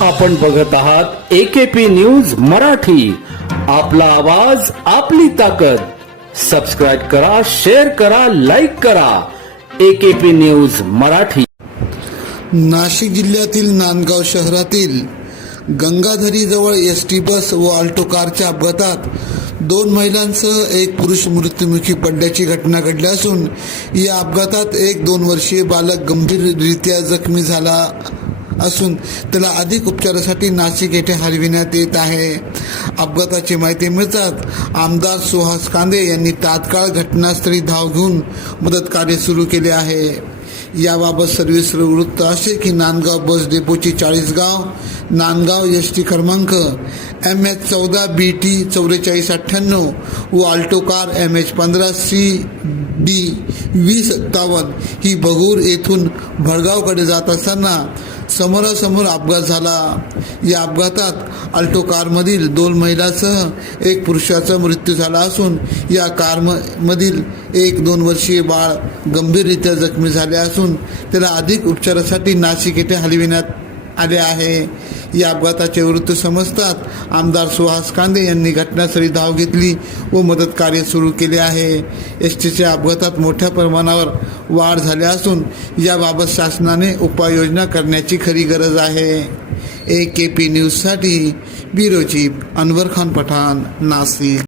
आपण बघत आहात एकेपी न्यूज मराठी. आपला आवाज आपली ताकद. सबस्क्राईब करा शेअर करा लाईक करा. AKP news Marathi. नाशिक जिल्ह्यातील नांदगाव शहरातील गंगाधरीजवळ एस टी बस व आल्टो कारच्या अपघातात दोन महिलांसह एक पुरुष मृत्युमुखी पडल्याची घटना घडली असून या अपघातात एक दोन वर्षीय बालक गंभीररित्या जखमी झाला. असून त्याला अधिक उपचारासाठी नाशिक येथे हलविण्यात येत आहे. अपघाताची माहिती मिळताच आमदार सुहास कांदे यांनी तात्काळ घटनास्थळी धाव घेऊन मदत कार्य सुरू केले आहे. याबाबत सर्व्हिस वृत्त असे की नांदगाव बस डेपोची चाळीसगाव नांदगाव एस टी क्रमांक एम एच चौदा बी टी चौवेचाळीस अठ्ठ्याण्णव व आल्टो कार एम एच पंधरा सी डी वीस सत्तावन्न ही बगूर येथून भडगावकडे जात असताना समोरासमोर अपघात झाला. या अपघातात अल्टो कारमधील दोन महिलासह एक पुरुषाचा मृत्यू झाला असून या कारमधील एक दोन वर्षीय बाळ गंभीररित्या जखमी झाले असून त्याला अधिक उपचारासाठी नाशिक येथे हलविण्यात आले आहे. या अपघाताचे वृत्त समजतात. आमदार सुहास कांदे यांनी घटनास्थळी धाव घेतली व मदत कार्य सुरू केले आहे. एस टीच्या अपघातात मोठ्या प्रमाणावर वाढ झाली असून याबाबत शासनाने उपाययोजना करण्याची खरी गरज आहे. ए के पी न्यूजसाठी ब्युरो चीफ अनवर खान पठाण नाशिक.